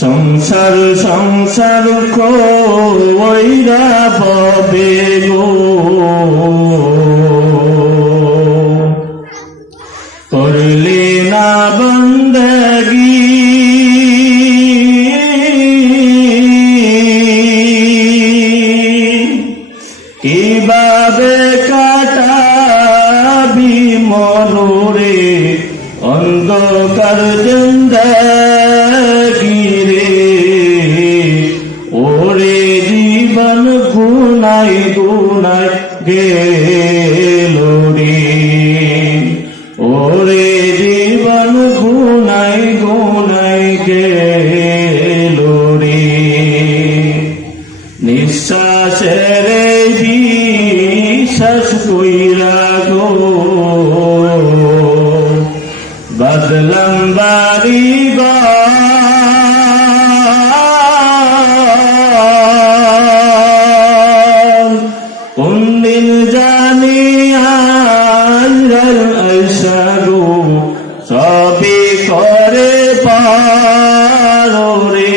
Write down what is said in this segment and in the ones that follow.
সংসার সংসার কইরা পাবে গো, করলে না বন্দগি কিভাবে কাটাবি মনোরে অন্ধকার জিন্দেগি রে। ওরে জীবন গুনাই গুনাই গেল রে, ওরে জীবন গুনাই গুনাই গেল রে। নিঃশ্বাসের বিশ্বাস কইরা গো, বদলাম বাড়ি কোন দিন জানি আইসাগো, সবই করে পারো রে।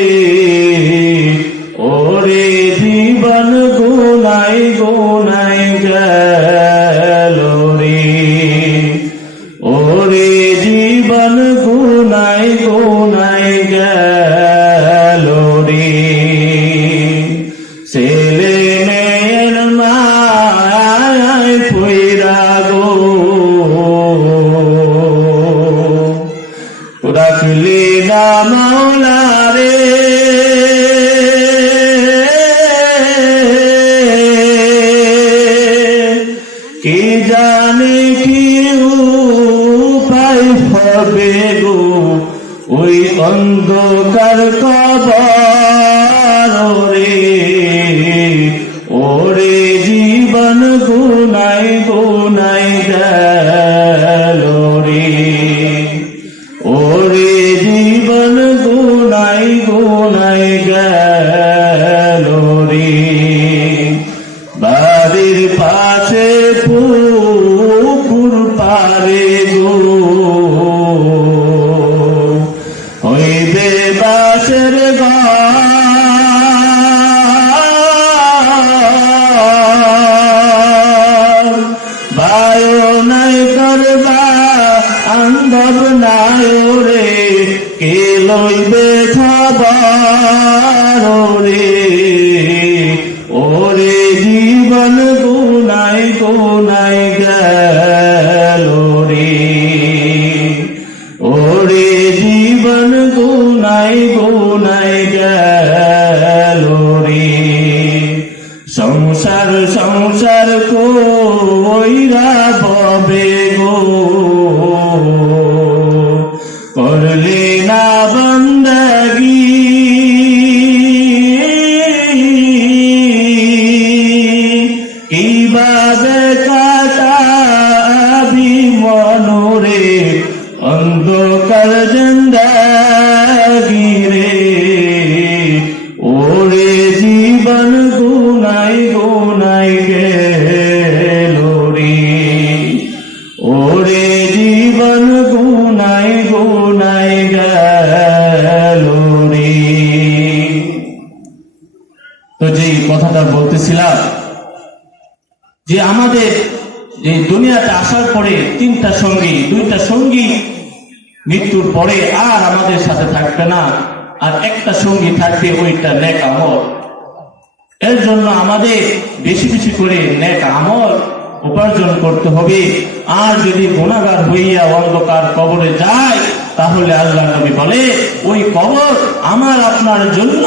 ওরে জীবন গুনাই গুনাই গেল রে, ওরে জীবন গুনাই গুনাই গেল রে। ছেলে মেয়ের মায় পইরা গো, রাখলি না মাওলা রে। কি জানে কি উপায় হবে গো, ওই অন্ধকার কবর রে। ওরে জীবন গুনাই গুনাই গেল রে, ওরে জীবন গুনাই গুনাই গেল রে। বাড়ির পাশে পুকুর পারে গো, হইবে বাসের ঘর। বায়ু নাই করবা আন্দব নাই রে, কে লইবে খবর রে। ওরে জীবন গুনাই গুনাই গেল রে, ওরে জীবন গুনাই গুনাই গেল রে। সংসার সংসার কইরা ববে গো, করলে না বন্দগি কিভাবে কাটাবি মনোরে অন্ধকার জিন্দেগি রে। ওরে জীবন গুনাই গুনাই গেল রে, ওরে জীবন গুনাই গুনাই গেল রে। তো যে কথাটা বলতেছিলাম যে আমাদের যে দুনিয়াতে আসার পরে তিনটা সঙ্গী, দুইটা সঙ্গী মৃত্যুর পরে আর আমাদের সাথে থাকবে না, আর একটা সঙ্গী থাকবে, ওইটা নেক আমল। এর জন্য আমাদের বেশি বেশি করে নেক আমল উপার্জন করতে হবে। আর যদি গুনাহগার হইয়া অন্ধকার কবরে যায়, তাহলে আল্লাহ নবী বলে ওই কবর আমার আপনার জন্য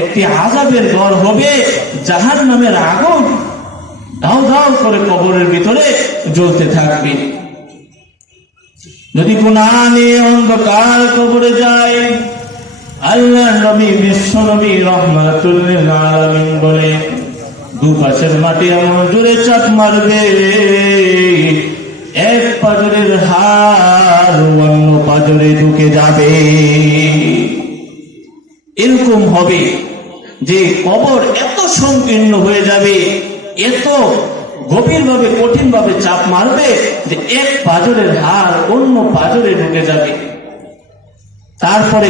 একটি আযাবের ঘর হবে। জাহান্নামের আগুন দাও দাও করে কবরের ভিতরে জ্বলতে থাকবে। যদি গুনাহ নিয়ে অন্ধকার কবরে যায়, আল্লাহ নবী বিশ্ব নবী রাহমাতুল লিল আলামিন বলে দুপাশের মাটি এমন জোরে চাপ মারবে, এক পাজরের হাড় অন্য পাজরে ঢুকে যাবে। এরকম হবে যে কবর এত সংকীর্ণ হয়ে যাবে, এত গভীর ভাবে কঠিন ভাবে চাপ মারবে যে এক পাজরের হাড় অন্য পাজরে ঢুকে যাবে। তারপরে